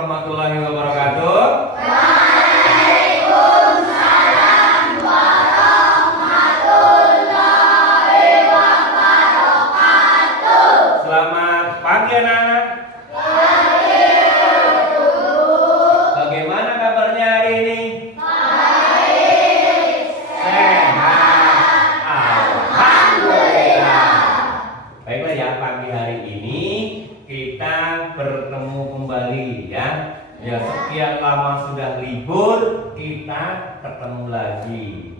Warahmatullahi wabarakatuh. Waalaikumsalam warahmatullahi wabarakatuh. Selamat pagi anak. Pagi. Bagaimana kabarnya hari ini? Baik. Sehat. Alhamdulillah. Baiklah ya, pagi hari ini kita bertemu kembali ya. Ya, sekian lama sudah libur, kita ketemu lagi.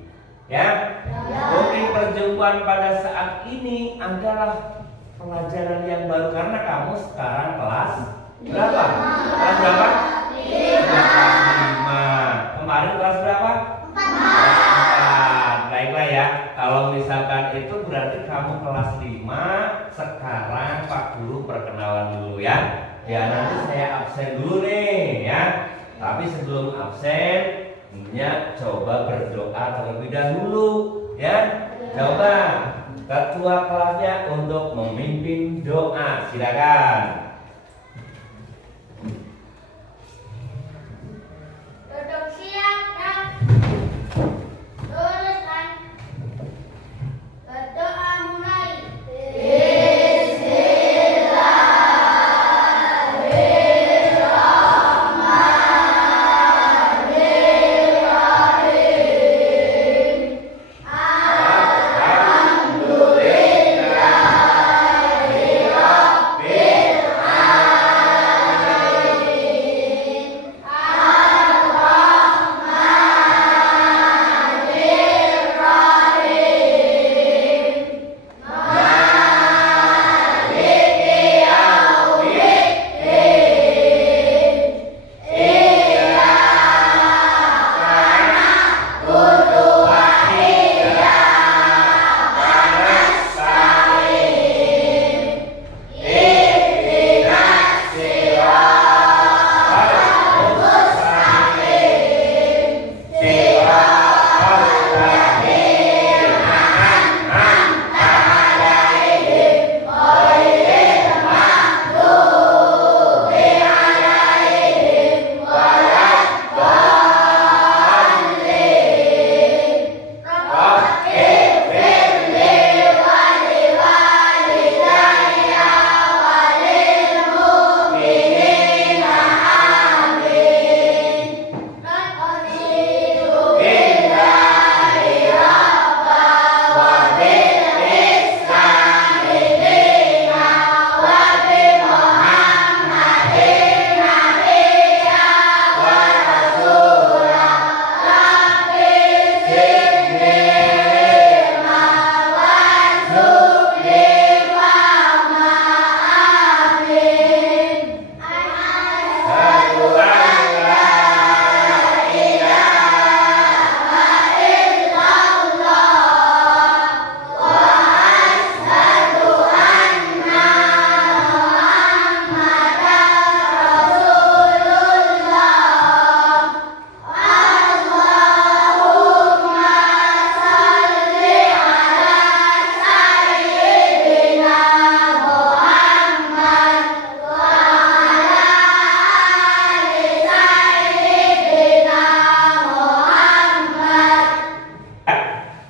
Ya. Mungkin perjumpaan pada saat ini adalah pelajaran yang baru karena kamu sekarang kelas berapa? Kelas berapa? Kelas 5. Kemarin kelas berapa? 4. Baiklah ya. Kalau misalkan itu berarti kamu kelas 5. Sekarang Pak Guru perkenalan dulu ya. Ya, nanti saya absen dulu nih ya. Tapi sebelum absen, coba berdoa terlebih dahulu ya. Coba ketua kelasnya untuk memimpin doa, silakan. Duduk siap dan luruskan. Berdoa mulai.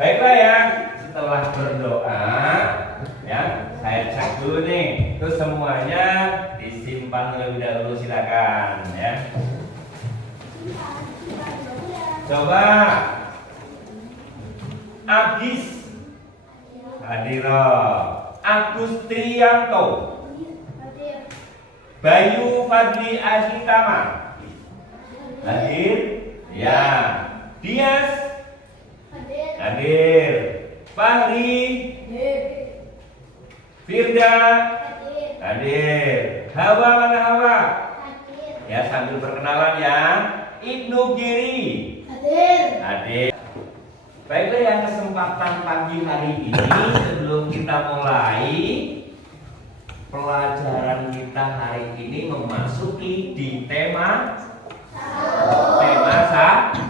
Baiklah ya, setelah berdoa ya, saya cek dulu nih. Itu semuanya disimpan terlebih dahulu, silakan ya. Coba Agis Hadiro, Agustrianto, Bayu Fadli Aditama hadir ya. Dias hadir. Fahri, Firda hadir. Hawa, mana Hawa? Ya, sambil perkenalan ya. Ibnu Giri hadir. Baiklah ya, kesempatan pagi hari ini sebelum kita mulai pelajaran kita hari ini memasuki di tema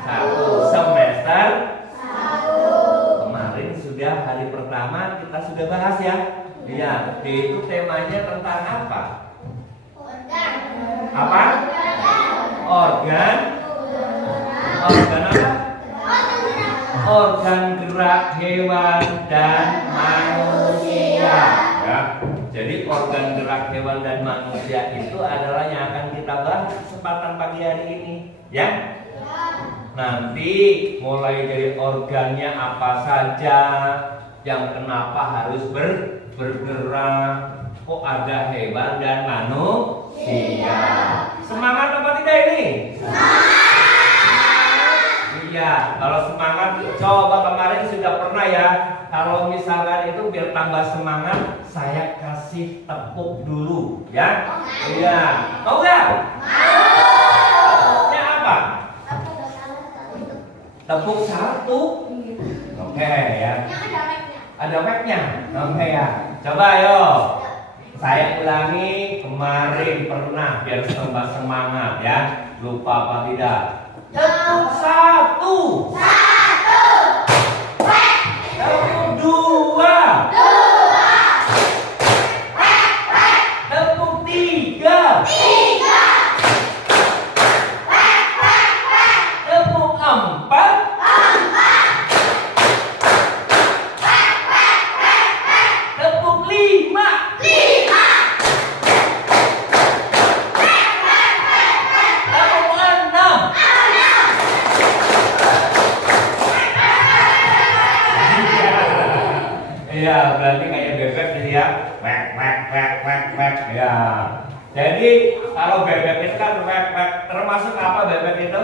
satu semester 1. Kemarin sudah hari pertama kita sudah bahas ya. Iya, itu temanya tentang apa? Apa? Organ apa? Organ gerak hewan dan manusia. Ya. Jadi organ gerak hewan dan manusia itu adalah yang akan kita bahas kesempatan pagi hari ini, ya. Nanti mulai dari organnya apa saja, yang kenapa harus bergerak, kok ada hewan dan manusia. Semangat apa tidak ini? Iya, kalau semangat, coba kemarin sudah pernah ya. Kalau misalkan itu biar tambah semangat, saya kasih tepuk dulu, ya. Iya, mau nggak? Tepuknya apa? Tepuk satu. Oke ya. Ada webnya. Oke ya. Coba ayo. Saya ulangi kemarin pernah biar tambah semangat ya. Lupa apa tidak? Tepuk satu. Tepuk dua. Tepuk tiga. Tepuk empat. Tepuk lima. Tepuk enam. Iya, berarti kayak bebek gitu ya. Wek. Ya. Jadi kalau bebek itu kan wek. Termasuk apa bebek itu?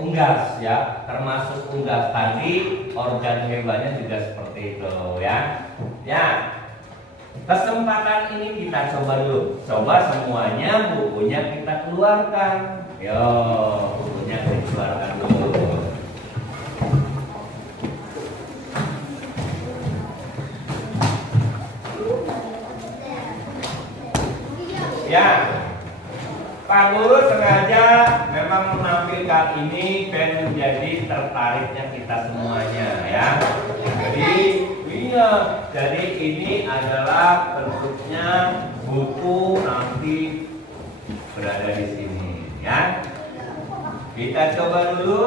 Unggas ya, termasuk unggas. Tadi organ hewannya juga seperti itu ya. Ya. Kesempatan ini kita coba dulu. Coba semuanya bukunya kita keluarkan. Yo, bukunya dikeluarkan dulu. Ya, Pak Guru sengaja memang menampilkan ini dan menjadi tertariknya kita semuanya ya. Jadi ini adalah bentuknya buku nanti berada di sini ya. Kita coba dulu.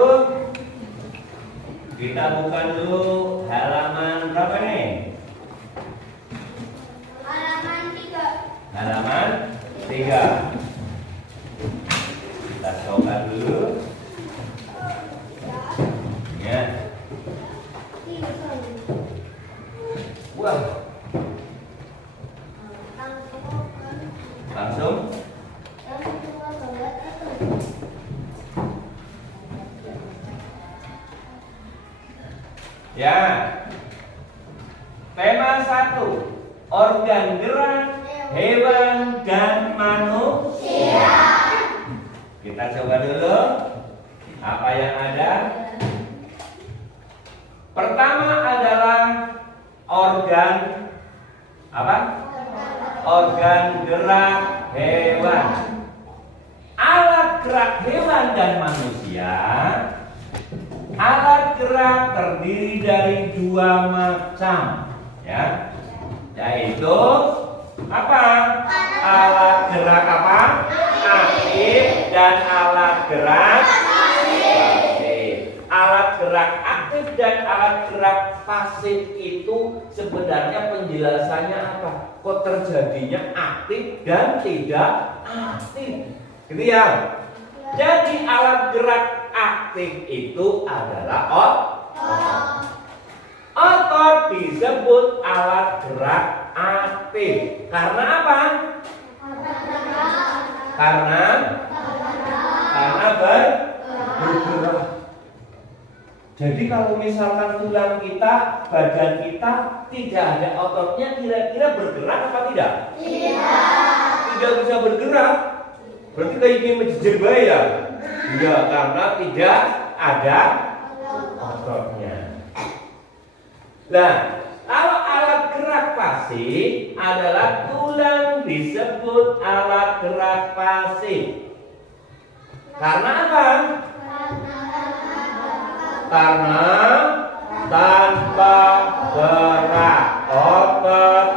Kita buka dulu halaman berapa nih? Halaman 3. Kita coba dulu. Ya. Wah. Langsung. Ya. Tema 1. Organ gerak hewan dan manusia. Kita coba dulu apa yang ada. Pertama adalah organ apa? Organ gerak hewan. Alat gerak hewan dan manusia. Alat gerak terdiri dari 2 macam, ya. Yaitu apa? Alat gerak apa? Aktif dan alat gerak pasif. Alat gerak aktif dan alat gerak pasif itu sebenarnya penjelasannya apa? Kok terjadinya aktif dan tidak aktif? Gitu ya? Jadi alat gerak aktif itu adalah otot disebut alat gerak aktif. Karena apa? Karena bergerak. Jadi kalau misalkan tulang kita, badan kita tidak ada ototnya, kira-kira bergerak apa tidak? Tidak bisa bergerak. Berarti kayak ingin menjejer bayi ya? Iya, karena tidak ada ototnya. Nah, kalau alat gerak pasif adalah tulang disebut alat gerak pasif. Karena apa? Karena tanpa gerak otot,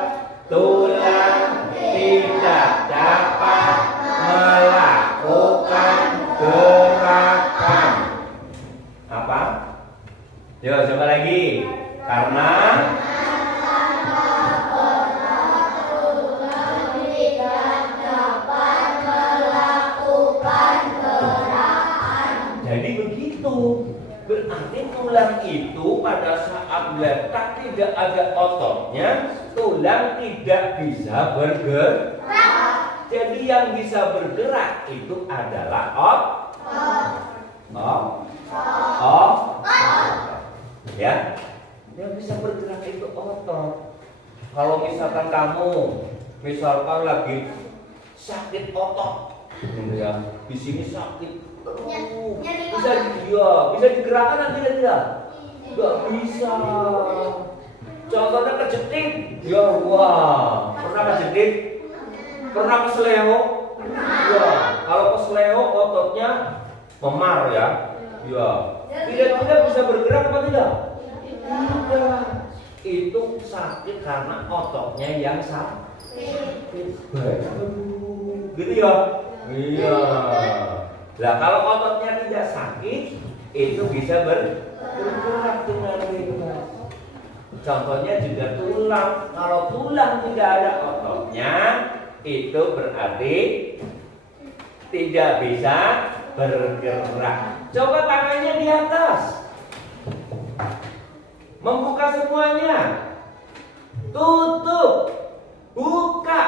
tulang tidak dapat melakukan tulang itu pada saat letak tidak ada ototnya, tulang tidak bisa bergerak. Jadi yang bisa bergerak itu adalah ya, yang bisa bergerak itu otot. Kalau misalkan kamu lagi sakit otot, ya, di sini sakit, bisa digerakkan atau tidak? Nggak bisa. Contohnya kejedit, ya wah, pernah kejedit? Pernah keseleo? Ya, kalau keseleo ototnya memar ya. Ya, tidak bisa bergerak apa tidak? Tidak. Itu sakit karena ototnya yang sakit. Gitu ya? Iya. Nah, kalau ototnya tidak sakit, itu bisa bergerak dengan bebas. Contohnya juga tulang. Kalau tulang tidak ada ototnya, itu berarti tidak bisa bergerak. Coba tangannya di atas, membuka semuanya. Tutup, buka,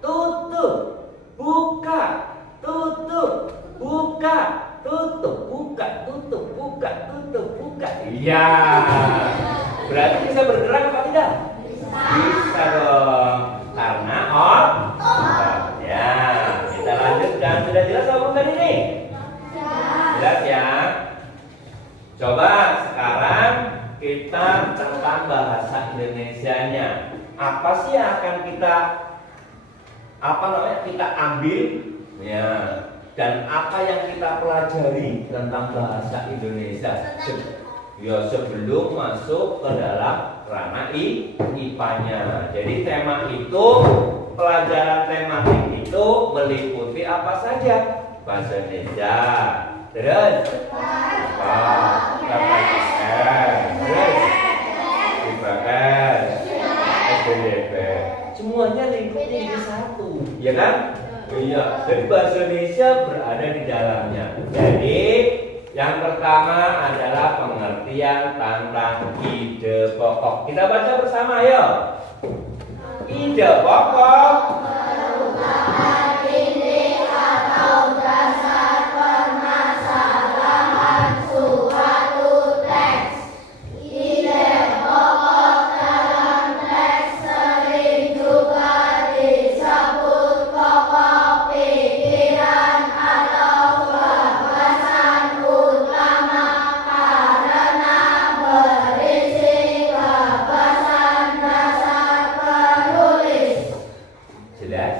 tutup, buka, tutup, buka, tutup, buka, tutup, buka, tutup, buka. Iya. Berarti bisa bergerak apa tidak? Bisa dong. Karena ya. Kita lanjutkan. Sudah jelas omongan ini? Jelas ya. Coba sekarang kita tentang bahasa Indonesianya. Apa sih yang akan kita kita ambil ya, dan apa yang kita pelajari tentang bahasa Indonesia sebelum masuk ke dalam ranah IPA-nya. Jadi tema itu, pelajaran tematik itu meliputi apa saja? Bahasa Indonesia, terus SBDP, semuanya lingkupnya di satu, ya kan? Iya, jadi bahasa Indonesia berada di dalamnya. Jadi yang pertama adalah pengertian tentang ide pokok. Kita baca bersama ya. Ide pokok merupakan ide atau dasar permasalahan suatu teks. Ide pokok dalam teks sering juga disebut pokok pikiran atau gagasan utama karena berisi gagasan dasar penulis. Jelas?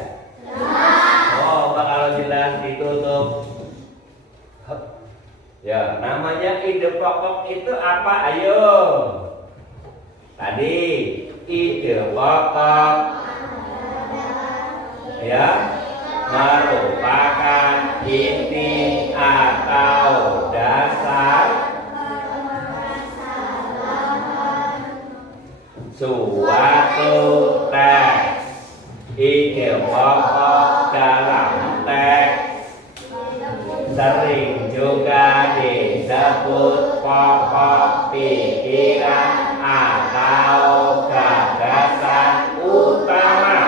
Oh, kalau jelas ditutup. Ya, namanya ide pokok itu apa? Ayo. Tadi ide pokok ya merupakan inti atau dasar suatu teks. Ide pokok dalam teks sering juga disebut pokok pikiran atau gagasan utama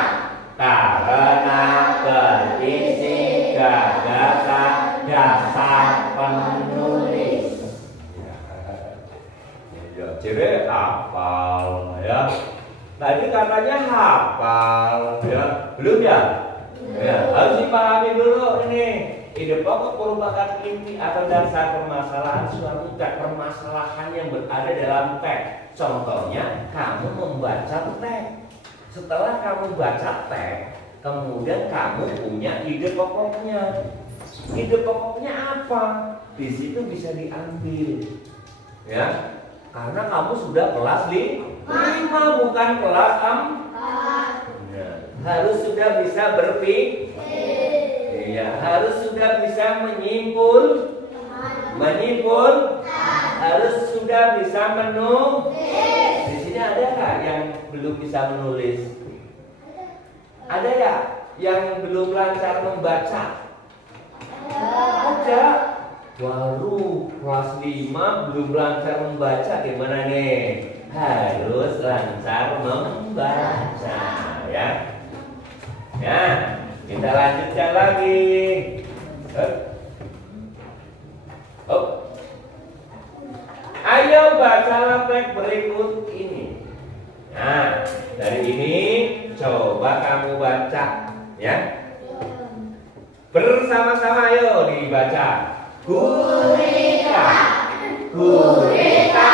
karena berisi gagasan dasar penulis. Ya, jadi hafal ya. Tadi katanya hafal ya, belum ya? Ya, harus dipahami dulu ini. Ide pokok merupakan inti atau dasar permasalahan suatu teks, permasalahan yang berada dalam teks. Contohnya, kamu membaca teks. Setelah kamu baca teks, kemudian kamu punya ide pokoknya. Ide pokoknya apa? Di situ bisa diambil, ya. Karena kamu sudah kelas 5, bukan kelas 4. Harus sudah bisa berpikir. Iya, harus sudah bisa menyimpul, harus sudah bisa menulis. Di sini ada nggak yang belum bisa menulis? Ada ya yang belum lancar membaca? Ada. Baru kelas 5 belum lancar membaca, gimana nih? Harus lancar membaca ya. Ya, kita lanjutkan lagi. Oh. Ayo bacalah teks berikut ini. Nah, dari ini coba kamu baca ya. Bersama-sama ayo dibaca. Gurita, gurita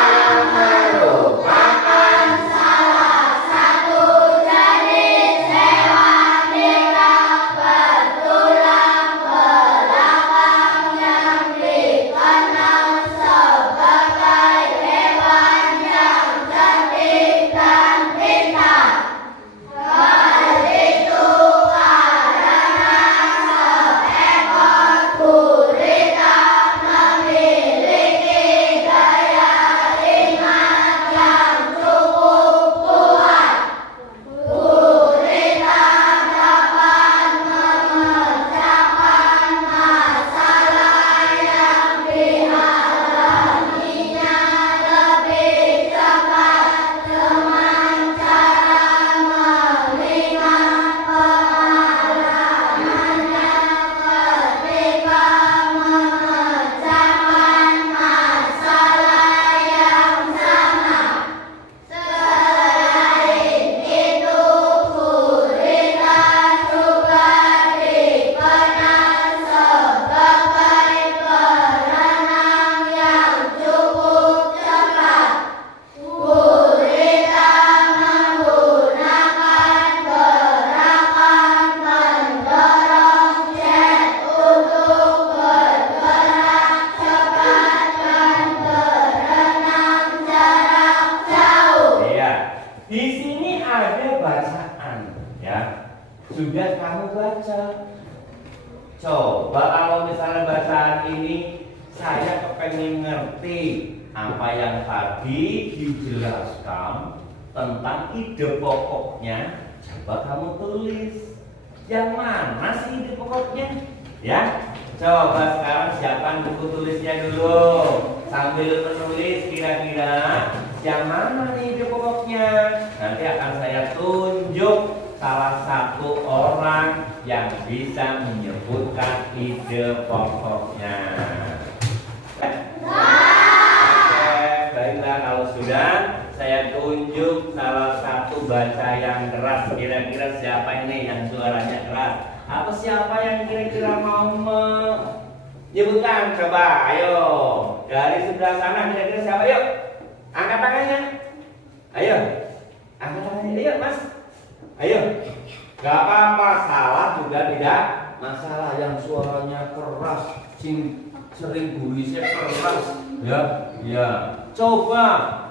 merupakan salah satu jenis hewan hidup bertulang belakang yang dikenal sebagai hewan yang cerdik dan pintar. Hal itu karena seekor gurita memiliki daya ingat yang cukup kuat. Gurita dapat memecahkan masalah yang dialaminya lebih cepat dengan cara mengingat pengalamannya ketika memecahkan masalah yang sama. Selain itu, gurita juga dikenal sebagai perenang yang cukup cepat. Gurita menggunakan gerakan mendorong jet untuk bergerak cepat dan berenang jarak jauh. Iya. Di sini ada bacaan ya. Sudah kamu baca. Coba kalau misalnya bacaan ini saya kepengen ngerti apa yang tadi dijelaskan tentang ide pokoknya. Coba kamu tulis. Yang mana sih ide pokoknya? Ya. Coba sekarang siapkan buku tulisnya dulu. Sambil menulis kira-kira yang mana nih ide pokoknya. Nanti akan saya tunjuk salah satu orang yang bisa menyebutkan ide pokoknya. Oke, baiklah kalau sudah saya tunjuk salah satu baca yang keras. Kira-kira siapa ini yang suaranya keras? Atau siapa yang kira-kira mau menyebutkan? Coba, ayo. Dari sebelah sana kira-kira siapa? Yuk, angkat tangannya. Ayo, angkat tangannya. Ayo, Mas. Ayo. Gak apa-apa, salah juga tidak masalah. Yang suaranya keras, sering burisnya keras. Ya, ya. Coba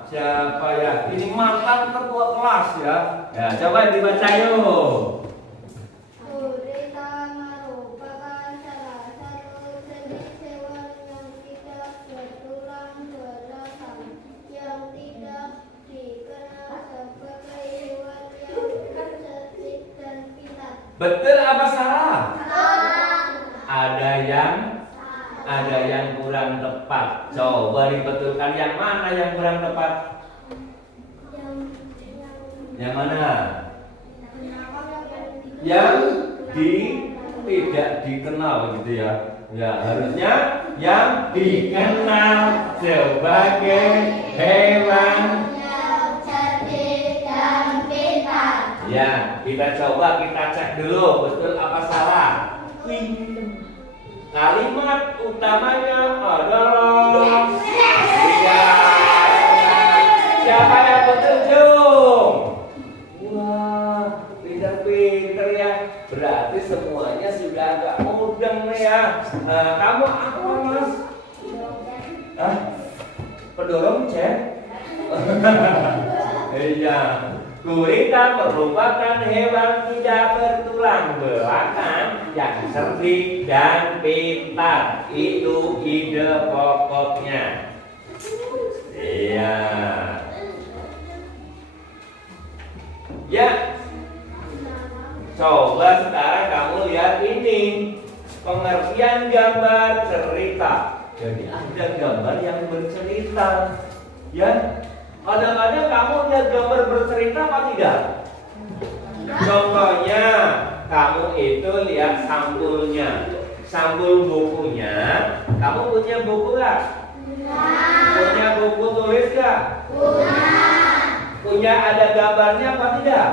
siapa ya? Ini mantan ketua kelas ya. Ya, coba dibaca yuk. Gurita merupakan salah satu jenis hewan yang tidak bertulang belakang, yang tidak dikenal sebagai hewan yang cerdik dan pintar. Betul apa salah? Salah. Ada yang kurang tepat. Coba dibetulkan yang mana yang kurang tepat? Yang mana? Yang tidak dikenal gitu ya. Ya, harusnya yang dikenal sebagai hewan. Yang cerdik dan pintar. Ya, kita coba kita cek dulu betul apa salah. Kalimat utamanya adalah ya. Siapa yang betul, Jung? Wah, pinter-pinter ya. Berarti semuanya sudah agak mudeng nih ya. Nah, kamu apa, Mas? Pendorong, Cek? Iya. Gurita merupakan hewan tidak bertulang belakang yang cerdik dan pintar. Itu ide pokoknya. Iya. Ya. Coba sekarang kamu lihat ini. Pengertian gambar cerita. Jadi ada gambar yang bercerita. Ya, kadang-kadang kamu lihat gambar bercerita apa tidak? Contohnya, kamu itu lihat sampulnya, sampul bukunya. Kamu punya buku nggak? Punya buku tulis nggak? Punya ada gambarnya apa tidak?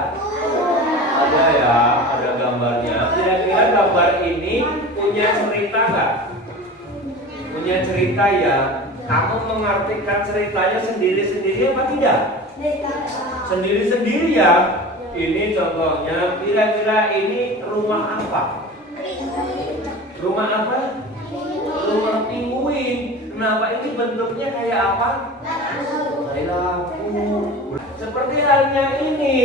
Ada ya, ada gambarnya. Kira-kira gambar ini punya cerita nggak? Punya cerita ya. Kamu mengartikan ceritanya sendiri-sendiri apa tidak? Sendiri-sendiri ya. Ini contohnya, kira-kira ini rumah apa? Rumah apa? Rumah pinguin. Kenapa ini bentuknya kayak apa? Kayak lampu. Seperti halnya ini.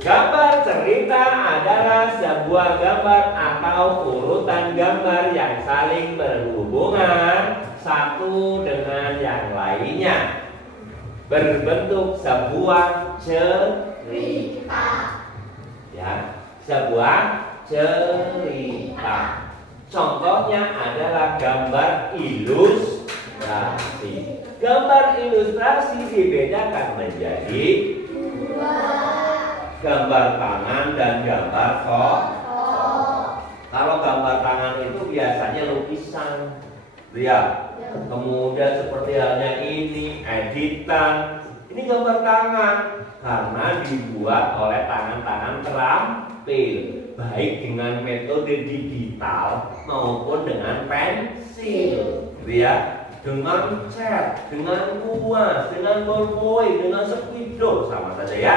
Gambar cerita adalah sebuah gambar atau urutan gambar yang saling berhubungan satu dengan yang lainnya, berbentuk sebuah cerita. Ya, sebuah cerita. Contohnya adalah gambar ilustrasi. Gambar ilustrasi dibedakan menjadi gambar tangan dan gambar foto. Kalau gambar tangan itu biasanya lukisan, lihat. Kemudian seperti halnya ini editan. Ini gambar tangan karena dibuat oleh tangan-tangan terampil, baik dengan metode digital maupun dengan pensil, lihat. Dengan cat, dengan kuas, dengan ballpoint, dengan spidol, sama saja ya.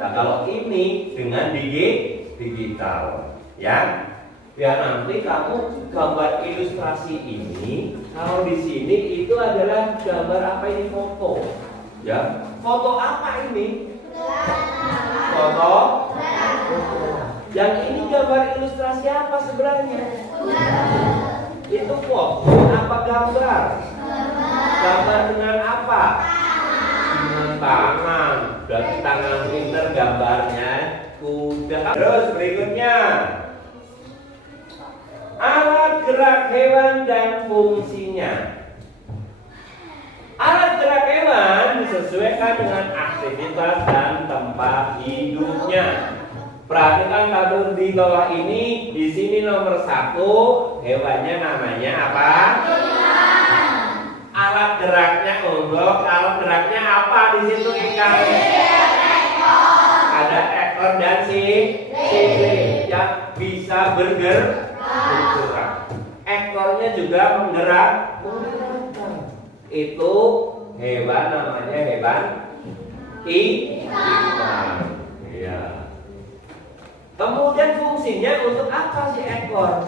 Nah, kalau ini dengan digital, ya. Ya nanti kamu gambar ilustrasi ini, kalau di sini itu adalah gambar apa ini, foto, ya. Foto apa ini? Foto. Yang ini gambar ilustrasi apa sebenarnya? Itu foto apa gambar? Gambar dengan apa? Dengan tangan. Berarti tangan pinter gambarnya kuda. Terus berikutnya, alat gerak hewan dan fungsinya. Alat gerak hewan disesuaikan dengan aktivitas dan tempat hidupnya. Perhatikan tabel di bawah ini. Di sini nomor 1, hewannya namanya apa? Alat geraknya alat geraknya apa di situ ikan? Ada ekor dan sirip yang bisa bergerak. Ekornya juga menggerak. Itu hewan namanya hewan ikan. Ya. Kemudian fungsinya untuk apa sih ekor?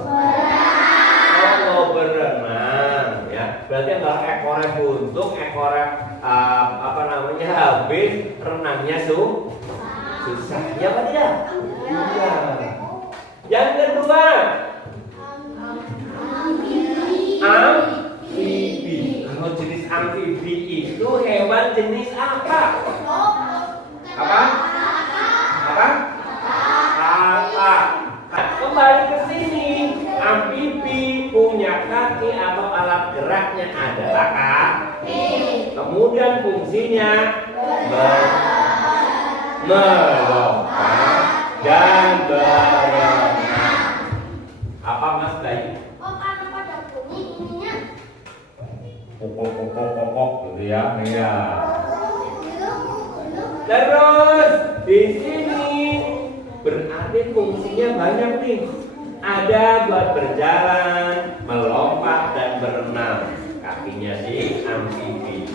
Oh, berenang, ya. Berarti kalau ekornya buntung, ekornya habis, renangnya susah. Ya apa tidak? Iya. Yang kedua, amfibi. Kalau jenis amfibi itu hewan jenis apa? Apa? Kembali ke sini, amfibi punya kaki atau alat geraknya adalah kaki. Kemudian fungsinya melompat dan berenang. Apa Mas Bayu? Karena pada bunyi ininya Pokok gitu ya, iya. Terus di sini berarti fungsinya banyak nih. Ada buat berjalan, melompat dan berenang. Kakinya si amfibi.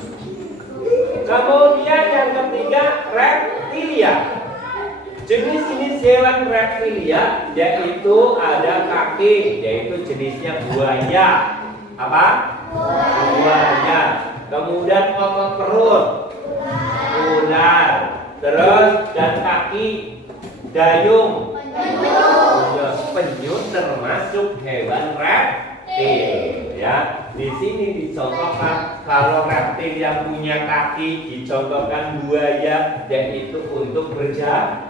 Kemudian yang ketiga, reptilia. Jenis-jenis hewan reptilia yaitu ada kaki, yaitu jenisnya buaya. Apa? Buaya. Kemudian otot perut, ular. Terus dan kaki, dayung. Penyu termasuk hewan reptil, ya. Di sini dicontohkan kalau reptil yang punya kaki, dicontohkan buaya, yaitu untuk berjalan.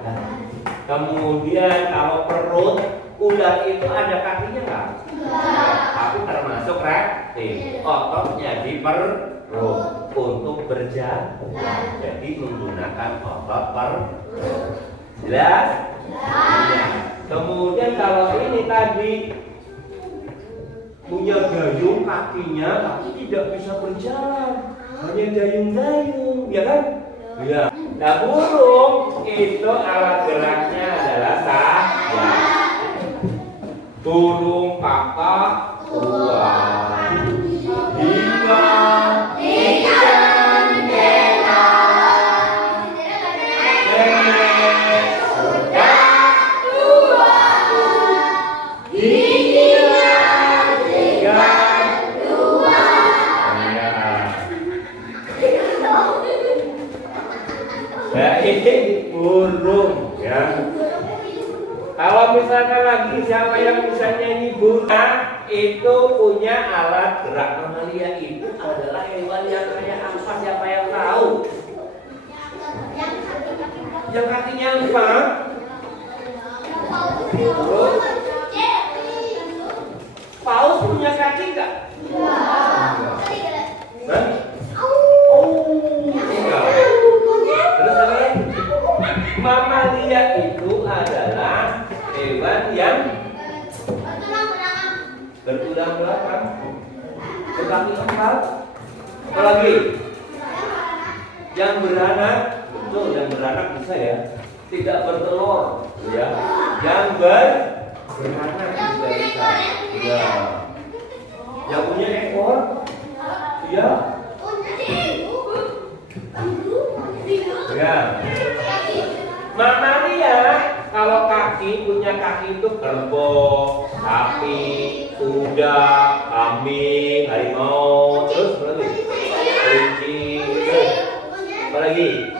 Kemudian kalau perut ular itu ada kakinya nggak? tapi termasuk reaktif. Ototnya di perut untuk berjalan, jadi menggunakan otot perut. Jelas? Ya. Kemudian kalau ini tadi punya dayung kakinya tapi tidak bisa berjalan, hanya dayung-dayung, ya kan? Ya. Nah, burung itu alat geraknya adalah sayap. Burung kakak tua hingga ikan nela nenek sudah tua giginya tiga dua. Nah, ini burung ya. Kalau misalkan lagi siapa yang bisa nyanyi burung, itu punya alat gerak. Mamalia itu adalah hewan yang kayak apa? Siapa yang tahu? Yang kakinya empat. Paus punya kaki nggak? Hah? Enggak. Terus apa lagi? Mamalia itu adalah hewan yang bertulang belakang, berkaki empat. Apalagi? Yang beranak, betul, yang beranak bisa ya. Tidak bertelur, ya. Yang beranak juga bisa. Ya. Yang punya ekor, ya. Ya. Mamalia kalau kaki punya kaki itu kerbau, sapi, kuda, kambing, harimau, terus apa lagi? Kelinci, apa lagi?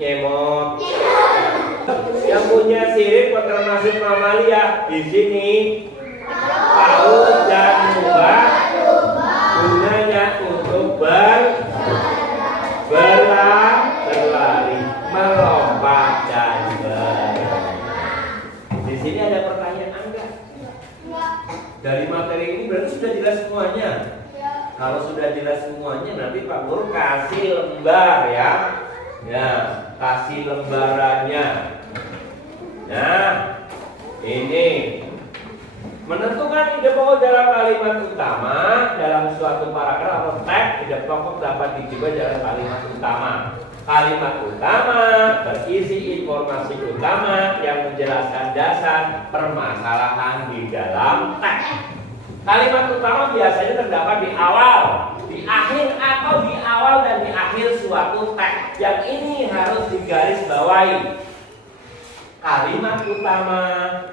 Nyemot. Yang punya sirip termasuk mamalia. Di sini paus dan kubah gunanya untuk berlari, melompat dan berenang. Di sini ada pertanyaan enggak? Dari materi ini berarti sudah jelas semuanya. Kalau sudah jelas semuanya, nanti Pak Guru kasih lembar ya. Ya, kasih lembarannya. Nah, ini menentukan ide pokok dalam kalimat utama dalam suatu paragraf atau teks. Ide pokok dapat dicoba dalam kalimat utama. Kalimat utama berisi informasi utama yang menjelaskan dasar permasalahan di dalam teks. Kalimat utama biasanya terdapat di awal, di akhir atau di awal dan di akhir suatu teks. Yang ini harus digarisbawahi. Kalimat utama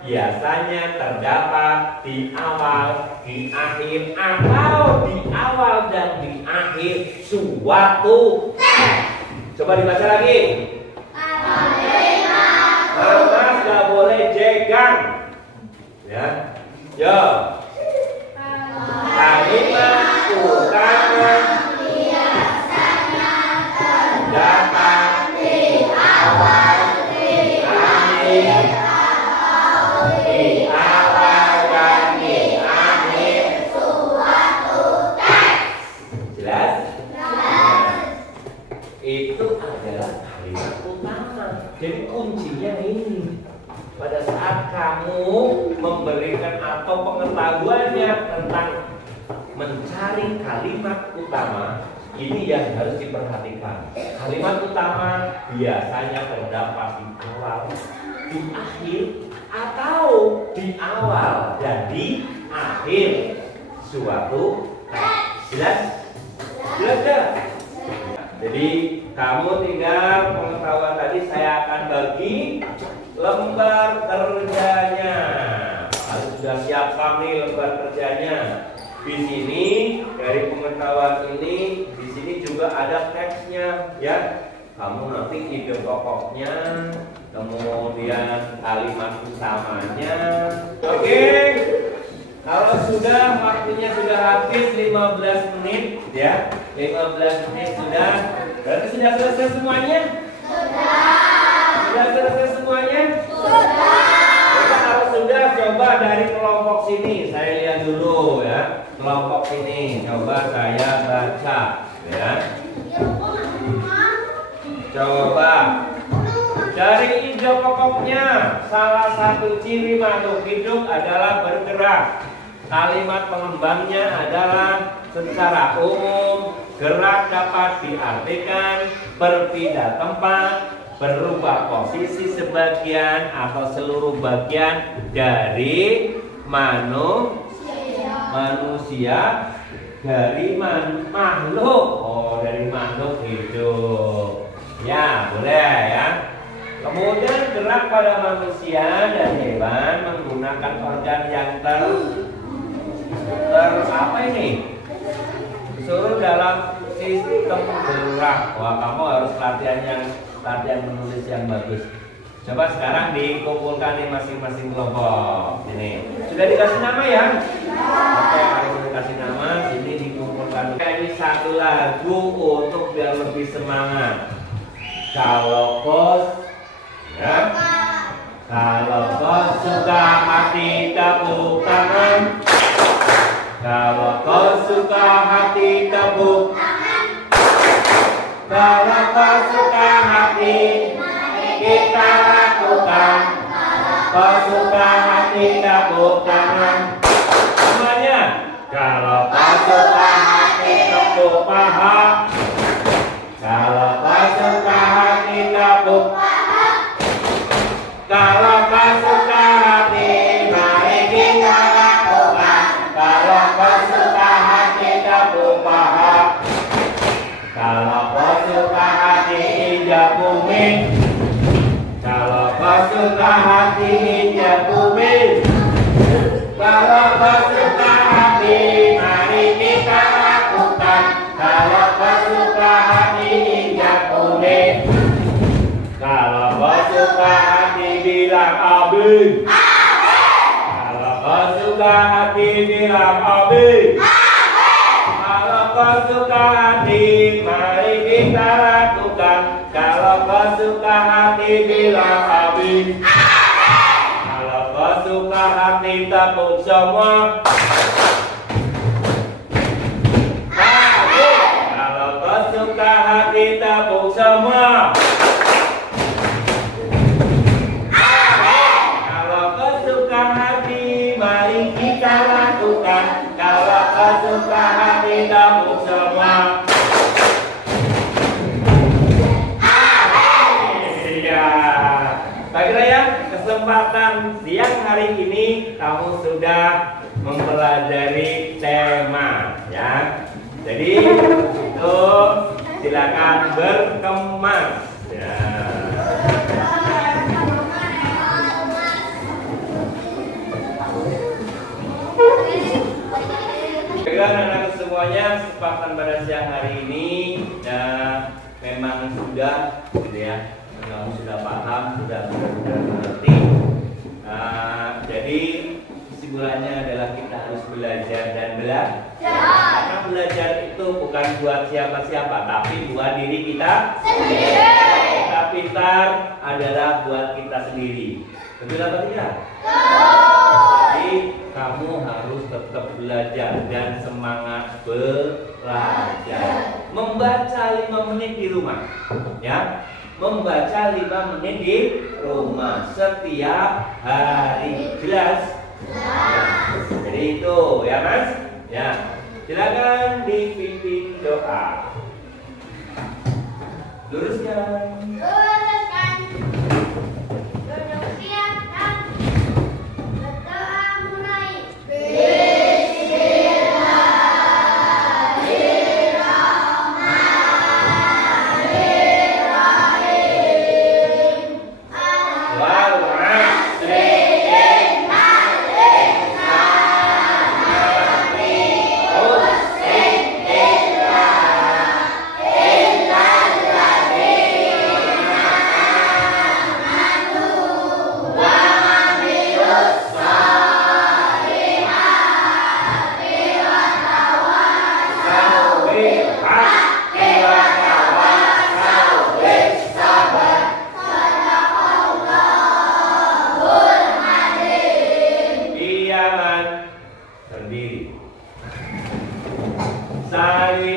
biasanya terdapat di awal, di akhir, atau di awal dan di akhir suatu teks. Coba dibaca lagi. Mas gak boleh jegang. Ya, yo. Kalimat utama biasanya terdapat di awal, di akhir, di awal dan di akhir suatu teks. Jelas? Itu adalah kalimat utama. Jadi kuncinya ini. Pada saat kamu memberikan atau pengetahuannya tentang mencari kalimat utama, ini yang harus diperhatikan. Kalimat utama biasanya terdapat di awal, di akhir, atau di awal dan di akhir suatu teks. Jelas? Jelas gak? Jadi kamu tinggal pengetahuan tadi saya akan bagi lembar kerjanya. Harus sudah siapkan nih lembar kerjanya. Di sini dari pengetahuan ini, di sini juga ada teksnya, ya. Kamu nanti ide pokoknya, kemudian kalimat utamanya. Oke. Kalau sudah waktunya sudah habis 15 menit, ya. 15 menit sudah. Berarti sudah selesai semuanya? Sudah selesai semuanya? Sudah. Kalau sudah, coba dari kelompok sini. Saya lihat dulu ya. salah satu ciri makhluk hidup adalah bergerak. Kalimat pengembangnya adalah secara umum gerak dapat diartikan berpindah tempat, berubah posisi sebagian atau seluruh bagian dari manusia dari makhluk. Oh, dari makhluk hidup. Ya, boleh ya. Kemudian gerak pada manusia dan hewan menggunakan organ yang apa ini? Disuruh dalam sistem gerak. Wah, kamu harus latihan menulis yang bagus. Coba sekarang dikumpulkan di masing-masing kelompok. Ini sudah dikasih nama ya? Oke, kalau dikasih nama, sini dikumpulkan. Ini satu lagu untuk biar lebih semangat. Kalau bos, ya. Kalau kau suka hati tepuk tangan. Kalau kau suka hati tepuk tangan. Kalau kau suka hati kita lakukan. Kau suka hati tepuk tangan. Semuanya. Kalau kau suka hati tepuk paha. Kalau kau suka hati tepuk paha. Kalau kau suka hati, mari kita lakukan. Kalau kau suka hati tepuk paha. Kalau kau suka hati injak bumi. Kalau kau suka hati injak bumi. Kalau kau suka hati, mari kita lakukan. Kalau kau suka hati injak bumi. Kalau kau suka hati bilang amin. Kalau kau suka hati bilang amin. Kalau kau suka hati, mari kita lakukan. Kalau kau suka hati bilang amin. Kalau kau suka hati tepuk semua. Kalau kau suka hati tepuk semua. Kalau kau suka hati tepuk semua. Iya. Baiklah ya, kesempatan siang hari ini kamu sudah mempelajari tema ya. Jadi itu silakan berkemas ya. Baiklah anak-anak semuanya, kesempatan pada siang hari ini ya, memang sudah gitu ya, kamu sudah paham, sudah mengerti. Jadi kesimpulannya adalah kita harus belajar dan belajar. Karena belajar itu bukan buat siapa-siapa, tapi buat diri kita sendiri. Kita pintar adalah buat kita sendiri. Betul apa tidak? Jadi kamu harus tetap belajar dan semangat belajar. Membaca 5 menit di rumah, ya. Membaca 5 menit di rumah setiap hari. Jelas? Jadi itu ya Mas. Ya. Silakan dipimpin doa. Luruskan. Berdiri. Saya